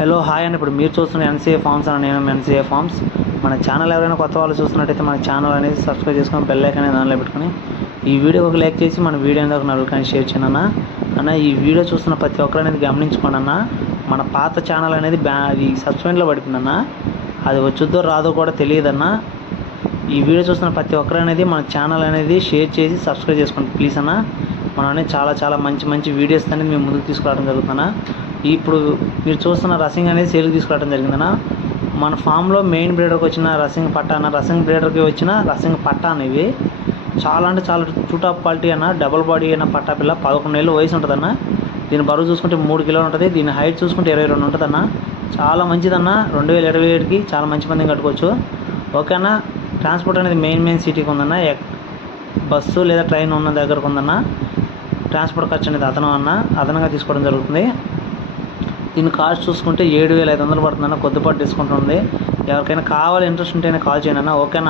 Hello hi అండి. ఇప్పుడు మీరు చూస్తున్న ఎన్సీఏ ఫార్మ్స్ అని నేను ఎన్సీఏ ఫార్మ్స్. మన ఛానల్ ఎవరైనా కొత్త వాళ్ళు చూస్తున్నట్టయితే మన ఛానల్ అనేది సబ్స్క్రైబ్ చేసుకొని బెల్ ఐకాన్ అనేది దానిలో పెట్టుకొని ఈ వీడియోకి ఒక లైక్ చేసి మన వీడియో అనేది ఒక నలుగురికి షేర్ చేయండి అన్న. ఈ వీడియో చూస్తున్న ప్రతి ఒక్కరు అనేది గమనించుకోండి అన్న. మన పాత ఛానల్ అనేది అది సస్పెండ్లో పడిపోయిందన్న. అది వచ్చుద్దో రాదో కూడా తెలియదన్న. ఈ వీడియో చూస్తున్న ప్రతి ఒక్కరు అనేది మన ఛానల్ అనేది షేర్ చేసి సబ్స్క్రైబ్ చేసుకోండి ప్లీజ్ అన్న. మనం అనేది చాలా మంచి వీడియోస్ అనేది మేము ముందుకు తీసుకురావడం జరుగుతుందన్న. ఇప్పుడు మీరు చూస్తున్న రసింగ్ అనేది సేల్కి తీసుకురావడం జరిగిందన్న. మన ఫామ్లో మెయిన్ బ్రీడర్కి వచ్చిన రసింగ్ పట్టా అన్న, రసింగ్ బ్రీడర్కి వచ్చిన రసింగ్ పట్టా అనేవి చాలా టూ టాప్ క్వాలిటీ అన్న. డబుల్ బాడీ అయిన పట్టా పిల్ల 11 ఏళ్ళ వయసు ఉంటుందన్న. దీని బరువు చూసుకుంటే 3 కిలోలు ఉంటుంది. దీని హైట్ చూసుకుంటే 22 ఉంటుందన్న. చాలా మంచిదన్న. 2027కి చాలా మంచి మందిని కట్టుకోవచ్చు. ఓకేనా. ట్రాన్స్పోర్ట్ అనేది మెయిన్ సిటీకి ఉందన్న. బస్సు లేదా ట్రైన్ ఉన్న దగ్గరకు ఉందన్న. ట్రాన్స్పోర్ట్ ఖర్చు అనేది అదనంగా తీసుకోవడం జరుగుతుంది. దీని కాస్ట్ చూసుకుంటే 7,500 పడుతుందన్న. కొద్దిపాటు డిస్కౌంట్ ఉంది. ఎవరికైనా కావాలి ఇంట్రెస్ట్ ఉంటేనే కాల్ చేయండి అన్న. ఓకేనా.